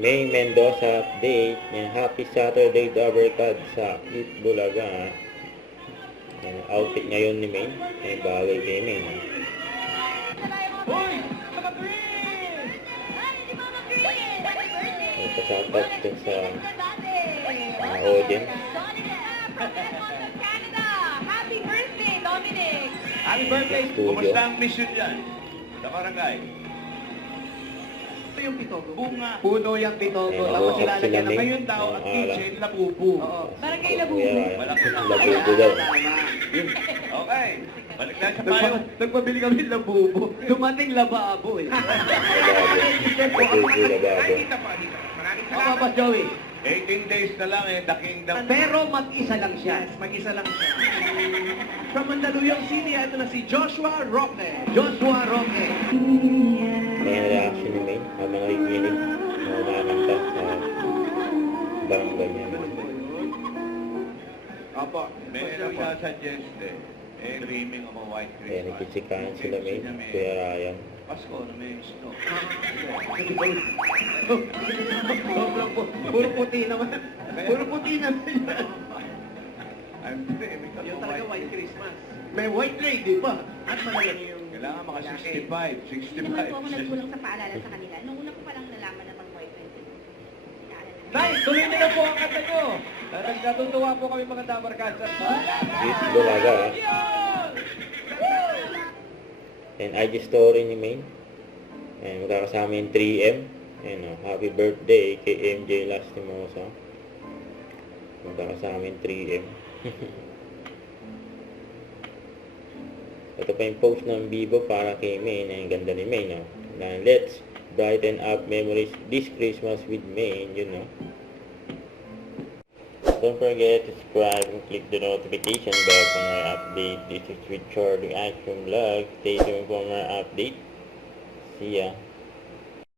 May Mendoza update. And happy Saturday to our card sa Itbulaga. And outfit ngayon ni May. Ay bagay kay May. Pasatap din sa audience. Happy birthday, Dominic! Happy birthday! Studio. Kumusta ang mission dyan? Sa barangay? Ito yung Bitogo. Bunga. Puno yung Bitogo. Ayan, Tapos nakausap sila sila, lagyan ng May. Ngayon daw, ang kitchen, labubu. Oo. Barangay Labubu. Labubu daw. Okay. Balik na sa payo. Nagpabili kami ng labubo. Dumating lababo eh. Labubu, labubu. Dito pa, dito. Maraming Ako salamat. ba, Joey? 18 days na lang the kingdom. Pero mag-isa lang siya. Mag-isa lang siya. From Mandaluyong City, ito na si Joshua Roque. Joshua Roque. May reaction ni May habang nakikinig na umakanta sa barangay niya. Opo. May nagsasuggest dreaming of a white Kaya Christmas. nagkitsikahan sila May, Kuya Ryan. Pasko na may snow. Puro puti naman. Puro puti naman. I'm dreaming of Yung a talaga white white Christmas. May white lady pa. At malaki yung... Kailangan mga Hindi 65. naman po ako nagkulang sa paalala sa kanila. Nung una ko palang nalaman na mag-boyfriend. Nay, tuloy niyo na po ang kanta nyo. Nagkatutuwa po kami mga Dabarkasa. This Bulaga. And IG story ni May. And magkakasama yung 3M. And happy birthday kay MJ Lastimosa. Magkakasama yung 3M. Ito pa yung post ng Bibo para kay May. Ang ganda ni May, no? Na let's brighten up memories this Christmas with May. Yun, no? Don't forget to subscribe and click the notification bell for more update. This is Richard, the Ice Cream Vlog. Stay tuned for more update. See ya.